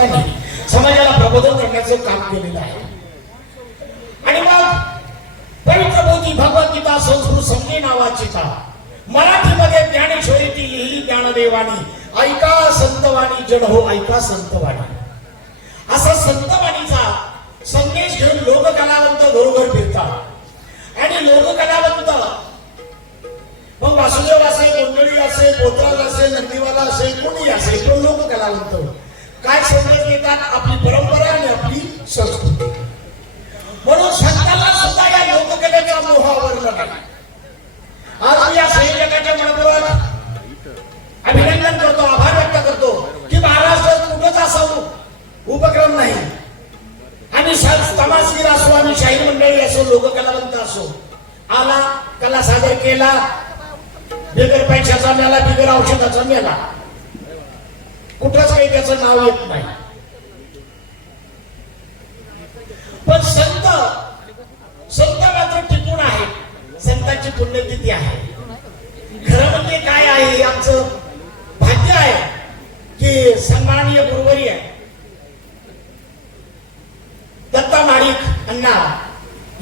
संतांनी समाजाला प्रबोधन करण्याचं काम केलेलं आहे. आणि मग पवित्र बोधी भगवद्गीता संस्कृत समजे नावाची का? मराठीमध्ये ज्ञानेश्वरीची लिहिली ज्ञानदेवानी ऐका संतवाणी जड हो ऐका संतवाणी. असा संतवाणीचा संदेश घेऊन लोककलावंत घरोघर फिरतात. आणि लोककलावंत मग वासुदेव असेल गोंधळी असेल पोतराज असेल नंदीवाला असेल कोणी असेल तो लोककलावंत. काय संदेश देतात? आपली परंपरा आणि आपली संस्कृती. म्हणून संतांना सुद्धा या लोककलेच्या मोह नाही. आज मी या संयोजकाच्या मनोबरोबर अभिनंदन करतो आभार व्यक्त करतो की महाराष्ट्रात कुठंच असा उपक्रम नाही. आणि स- तमासगीर असो आणि शाहीर मंडळी असो लोककलावंत असो आला कला सादर केला बिगर पैशाचा मेला बिगर औषधाचा मेला कुठंच काही त्याचं नाव येत नाही. पण संत संत मात्र टिकून आहे संतांची पुण्यतिथी आहे. खरं म्हणजे काय आहे हे आमचं भाग्य आहे की सन्माननीय गुरुवरी आहे. दत्ता माणिक अण्णा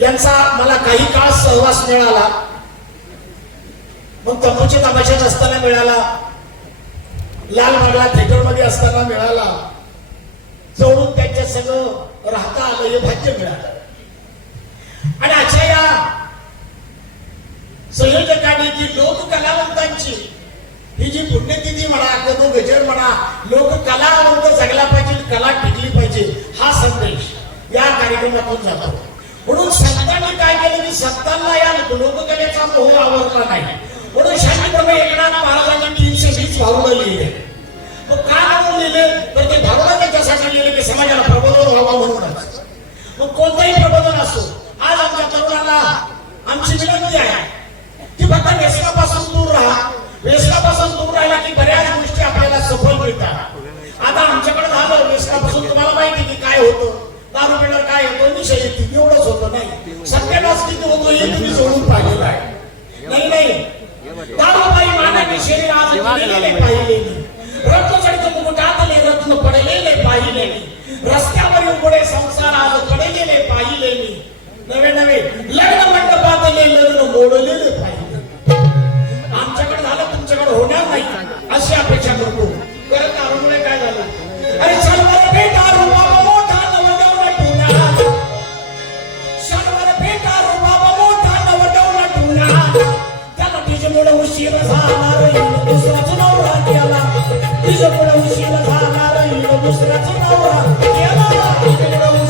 यांचा मला काही काळ सहवास मिळाला. मग तंबूची तमाशाच असताना मिळाला. लाल मागला थिएटरमध्ये असताना मिळाला. जवळून त्यांच्या सगळं राहता आलं हे भाग्य मिळालं. आणि अशा या संयोजकांनी जी लोक कलावंतांची ही जी पुण्यतिथी म्हणा कदू गजर म्हणा लोक कलावंत जगला पाहिजे कला टिकली पाहिजे हा संदेश या कार्यक्रमातून जातो. म्हणून संतांनी काय केलं की संतांना या लोककलेचा मोह आवडला नाही. म्हणून शांतपणे एकनाथ महाराजांनी तीनशे वीस भावना लिहिले मग का म्हणून लिहिले तर ते भावना त्याच्यासाठी लिहिले की समाजाला प्रबोधन व्हावा म्हणूनच. मग कोणताही प्रबोधन असो आज आमच्या तरुणांना आमची विनंती आहे की फक्त व्यसनापासून दूर राहा. व्यसनापासून दूर राहिला की बऱ्याच गोष्टी आपल्याला सफल मिळतात. आता आमच्याकडे झालं व्यसनापासून तुम्हाला माहिती की काय होतं. दारू पिणार काय होतो? निषेध येते. एवढंच होतं नाही. सत्यानाश किती होतो हे तुम्ही सोडून पाहिलेलं आहे. नाही नाही. दारूबाई मानवी शरीर आज गेलेले पाहिले रत्न चढित मुकुटातले रत्न पडलेले पाहिले रस्त्यावर उघडे संसार आज पडलेले पाहिले मी नवे नवे लग्न मंडपातले लग्न मोडलेले पाहिले आमच्याकडे झालं तुमच्याकडे होणार नाही. अशी अपेक्षा दुसऱ्याचा नवरा केला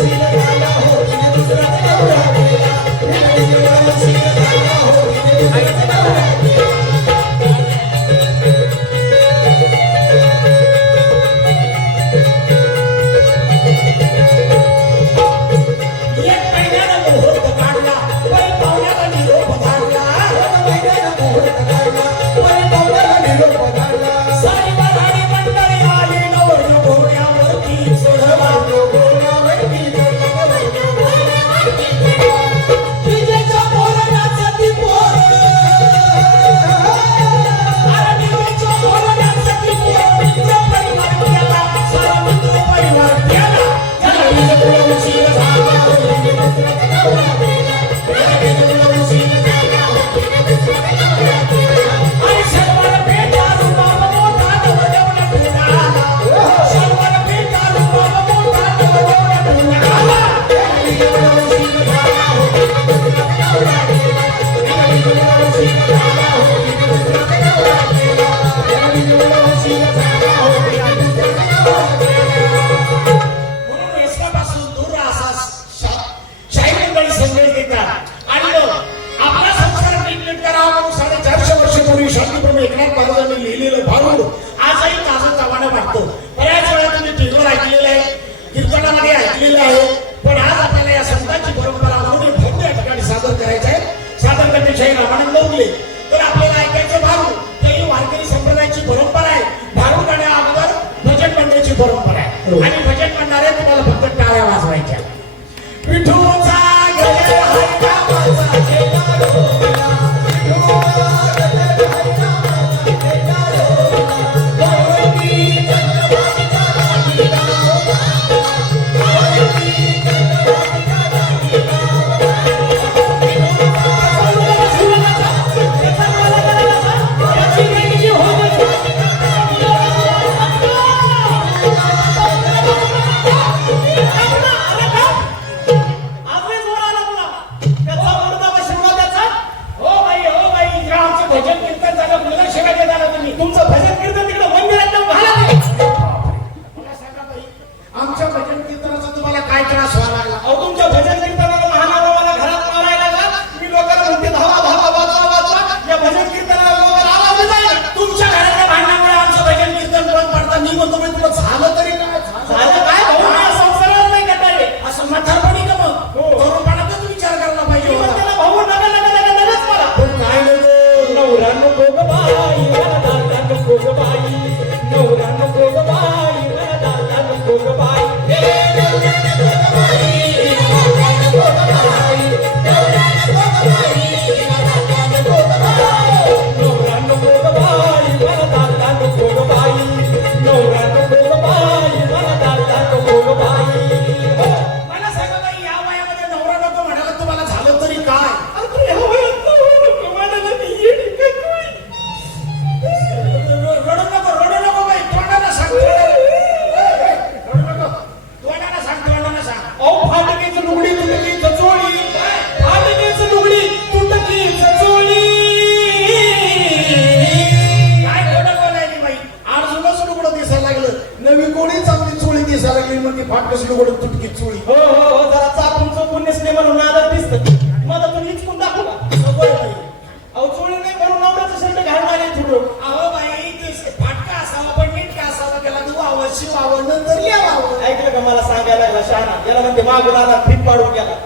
पाशी पाहावं नंतर आवड ऐकलं का मला सांगायला लागला शहाणा? याला म्हणते मागून आला फिट पाडून गेला.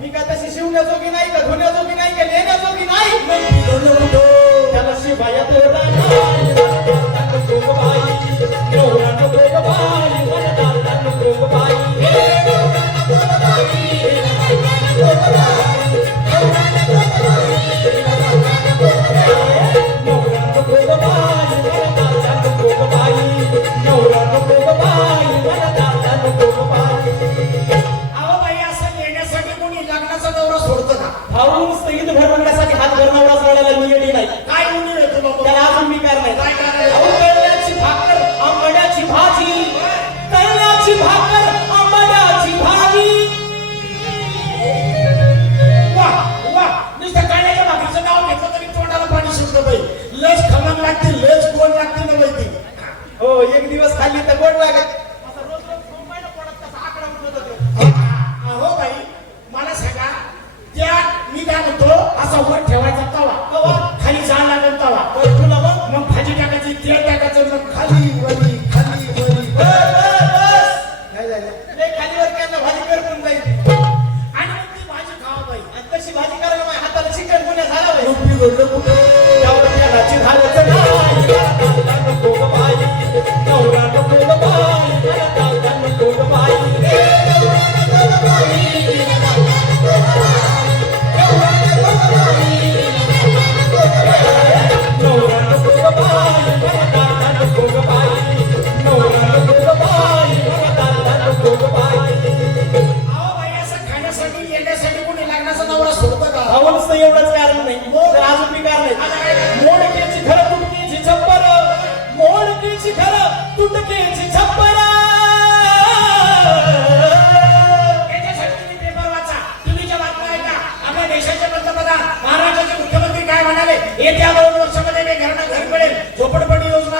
मी का तशी शिवण्याजोगी नाही का? धुण्याजोगी नाही का? लेण्याजोगी नाही. त्याला शिवाय तो बाई दिवस खाल्ली तर गोड लागत हो. बाई मला सांगा मी असा वर ठेवायचा तवा. खाली लागेल तवा. तुला मग. भाजी टाकायची टाकायचं काय आणि मग बाई. भाजी करायला माझ्या हाताला चिकन गुन्हा झाला बाई. Bye.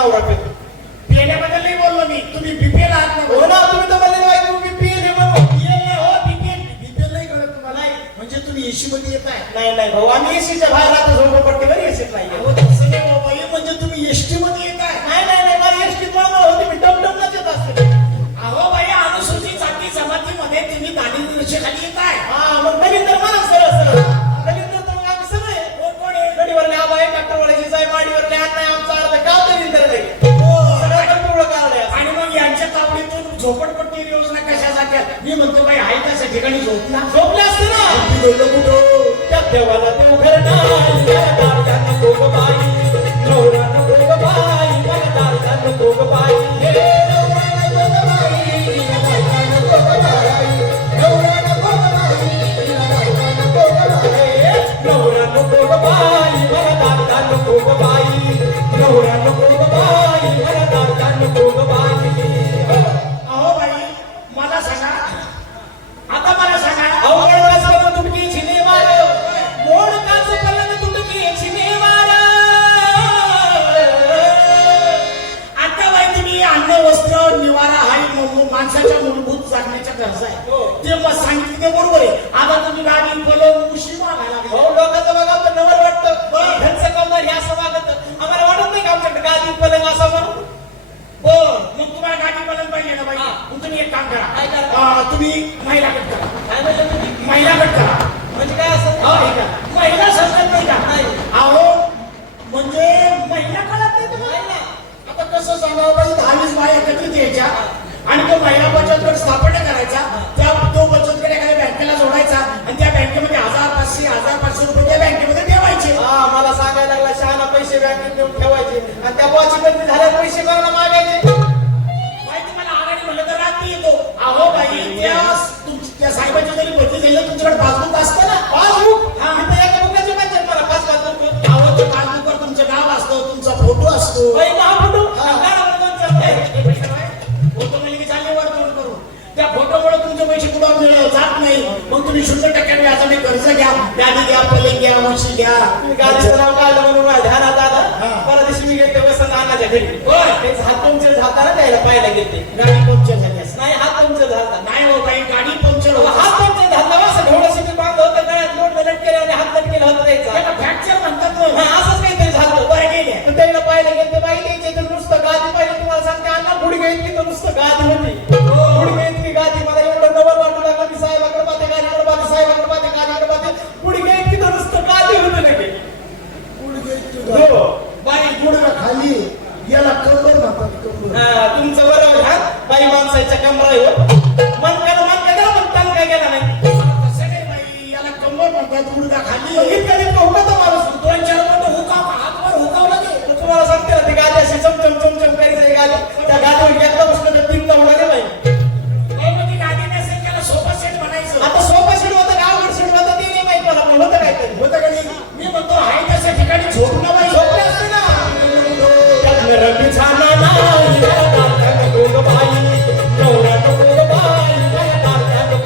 नवरा पेतो पेल्याबद्दल नाही बोललो मी. तुम्ही बीपीएल आहात ना? हो ना तुम्ही तर बोलले नाही तुम्ही बीपीएल हे म्हणून. बीपीएल हो बीपीएल बीपीएल नाही करत तुम्हाला. म्हणजे तुम्ही एसी मध्ये येत आहे नाही नाही भाऊ आम्ही एसीच्या बाहेर आता झोपा पडते बरं एसीत नाही हो तसं नाही हो, बाबा हे म्हणजे तुम्ही एसटी मध्ये येत आहे नाही नाही नाही मला एसटी मला होती. मी टमटमलाच येत असते. अहो बाई अनुसूचित जाती जमातीमध्ये तुम्ही दाणी खाली येत आहे हा मग तरी तर मला सरस. म्हणतो बाई आहे का अशा ठिकाणी झोपला झोपला असतं ना बोललो कुठं त्या देवाला देव Thank you. ते बरोबर आहे. आता तुम्ही गाडी पलंग उशी मागायला लागले. भाऊ लोकांचं बघा पण नवल वाटतं. घरचं कमणार हे असं वागत आम्हाला वाटत नाही का आमच्याकडे गादी पलंग असं म्हणून बर. मग तुम्हाला गाडी पलंग पाहिजे ना बाई? हा. मग तुम्ही एक काम करा. तुम्ही महिला गट करा. महिला गट करा. म्हणजे काय असं? हो, हे. महिला समजत नाही का. अहो म्हणजे महिला कळत नाही तुम्हाला. आता कसं सांगावं बाई? दहावीस बाया एकत्रित यायच्या आणि तो महिला बचत गट स्थापन करायचा. त्या तो बचत जोडायचा आणि त्या बँकेमध्ये हजार पाचशे हजार पाचशे रुपये त्या बँकेमध्ये ठेवायचे. हा मला सांगायला लागला शहाणा पैसे बँकेत नेऊन ठेवायचे. आणि त्या बॉची बंदी झाल्यावर पैसे कोणाला मागायचे? बाई तुम्हाला आघाडी म्हणलं तर रात्री येतो. अहो बाई त्या शून्य टक्क्याने व्याजाने कर्ज घ्या गाडी घ्या पले घ्या म्हशी घ्या तुम्ही गाडीचं नाव काढलं म्हणून माझ्या ध्यानात आलं हा. दिवशी मी गेले वसंत अण्णाच्या घरी होय. हात पंक्चर झालता त्याला पाहायला गेले गाडी पंक्चर झाली असते. नाही हात पंक्चर झालता नाही हो बाई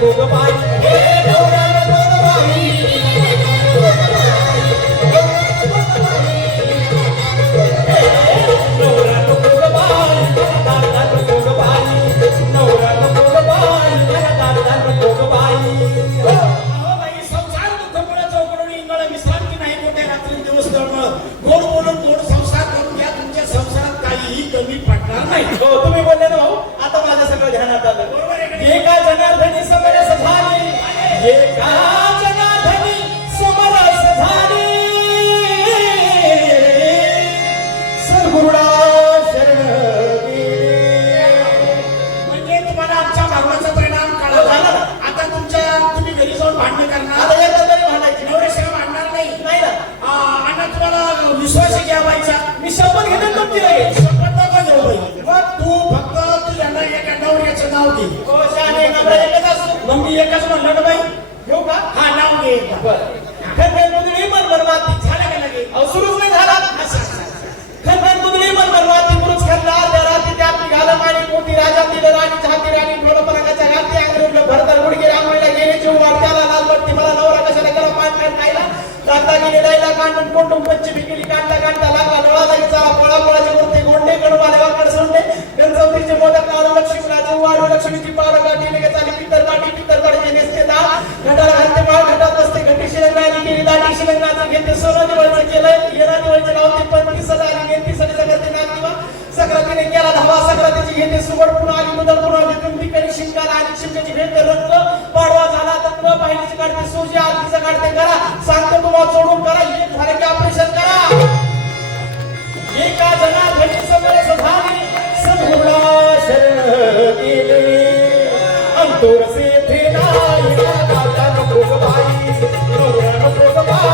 दालका नको गं बाई मी एकच म्हणलं ना बाई. घेऊ का? हा नाव घे एकदा. बरं. खरखर मुदळी मनभर माती झालं का लगे अहो सुरूच नाही झाला. पुरुष त्यात घाला माणी मोठी राजा दिलं राणी छाती राणी ढोल पराकाच्या घालती अंगरुडलं भरतर गुडगे रांगोळीला गेले चिव वाट्याला लाल बत्ती मला नवरा कशाला गेला पान खायला जाता गेले राहिला कांडून कोंडून पंचमी केली कांडा कांडा लागला डोळा जागी चला पळा पळाचे मूर्ती गोंडे कडवाले वाकड दाटी घेते सोनं दिवाळीचं केलं येणा दिवाळीचं लावते पण ती सदा आली. नेमती सगळं करते नाग दिवा. सक्रातीने केला धावा. सक्रातीची घेते सुगड पुन्हा आली. मुदल पुन्हा घेतून ती शिंकाला शिंगाला आणि शिमग्याची घेते रंग पाडवा झाला. तर न पाहिलीची काढते. सोजी आगीचं काढते. करा. सांगतो तुम्हाला सोडून करा. एक झालं की ऑपरेशन करा. एका जना जनार्दनी समोर झाली सद्गुरुला शरण गेले अंतुरसे थे नाही. दादा नको बाई नवरा नको बाई